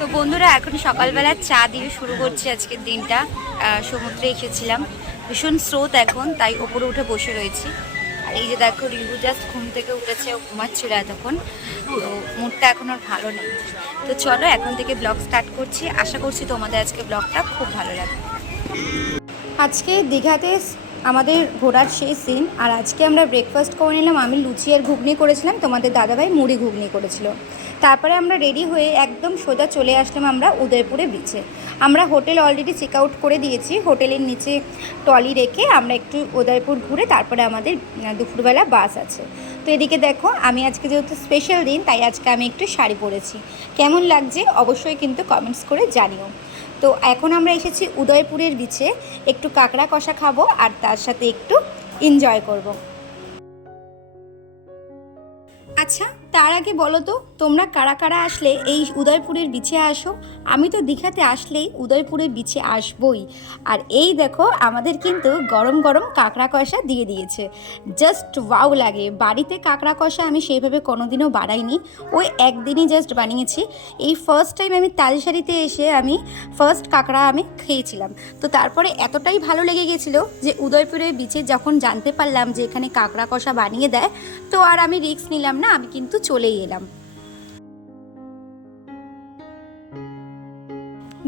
তো বন্ধুরা এখন সকালবেলা চা দিয়ে শুরু করছি আজকের দিনটা। সমুদ্রে এসেছিলাম, ভীষণ স্রোত এখন, তাই ওপরে উঠে বসে রয়েছি। আর এই যে দেখো রিভু জাস্ট ঘুম থেকে উঠেছে, ও ঘুমাচ্ছিল এতক্ষণ, তো মুডটা এখন ওর ভালো নেই। তো চলো এখন থেকে ব্লগ স্টার্ট করছি, আশা করছি তোমাদের আজকে ব্লগটা খুব ভালো লাগবে। আজকে দীঘাতে আমাদের ঘোরার শেষ দিন, আর আজকে আমরা ব্রেকফাস্ট করে নিলাম। আমি লুচি আর ঘুগনি করেছিলাম, তোমাদের দাদাভাই মুড়ি ঘুগনি করেছিল। তারপরে আমরা রেডি হয়ে একদম সোজা চলে আসলাম আমরা উদয়পুরে বিচে। আমরা হোটেল অলরেডি চেক আউট করে দিয়েছি, হোটেলের নিচে ট্রলি রেখে আমরা একটু উদয়পুর ঘুরে তারপরে আমাদের দুপুরবেলা বাস আছে। তো এদিকে দেখো, আমি আজকে যেহেতু স্পেশাল দিন, তাই আজকে আমি একটু শাড়ি পরেছি। কেমন লাগছে অবশ্যই কিন্তু কমেন্টস করে জানিও। তো এখন আমরা এসেছি উদয়পুরের বিচে, একটু কাঁকড়া কষা খাবো আর তার সাথে একটু এনজয় করব। আচ্ছা, তার আগে বলো তো তোমরা কারা কারা আসলে এই উদয়পুরের বিচে আসো? আমি তো দীঘাতে আসলেই উদয়পুরের বিচে আসবই। আর এই দেখো আমাদের কিন্তু গরম গরম কাঁকড়া কষা দিয়ে দিয়েছে, জাস্ট ওয়াও লাগে। বাড়িতে কাঁকড়া কষা আমি সেইভাবে কোনোদিনও বানাইনি, ওই একদিনই জাস্ট বানিয়েছি। এই ফার্স্ট টাইম আমি তালসারিতে এসে আমি ফার্স্ট কাঁকড়া আমি খেয়েছিলাম। তো তারপরে এতটাই ভালো লেগে গেছিলো যে উদয়পুরের বিচে যখন জানতে পারলাম যে এখানে কাঁকড়া কষা বানিয়ে দেয়, তো আর আমি রিস্ক নিলাম না, আমি কিন্তু চলেই এলাম।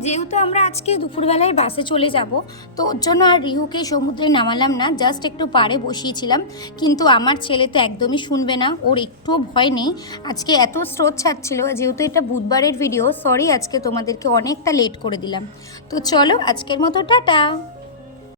যেহেতু আমরা আজকে দুপুরবেলায় বাসে চলে যাব, তো ওর জন্য আর রিহুকে সমুদ্রে নামালাম না, জাস্ট একটু পাড়ে বসিয়েছিলাম। কিন্তু আমার ছেলে তো একদমই শুনবে না, ওর একটুও ভয় নেই। আজকে এত স্রোত ছাড়ছিল, যেহেতু এটা বুধবারের ভিডিও, সরি আজকে তোমাদেরকে অনেকটা লেট করে দিলাম। তো চলো আজকের মতো টাটা।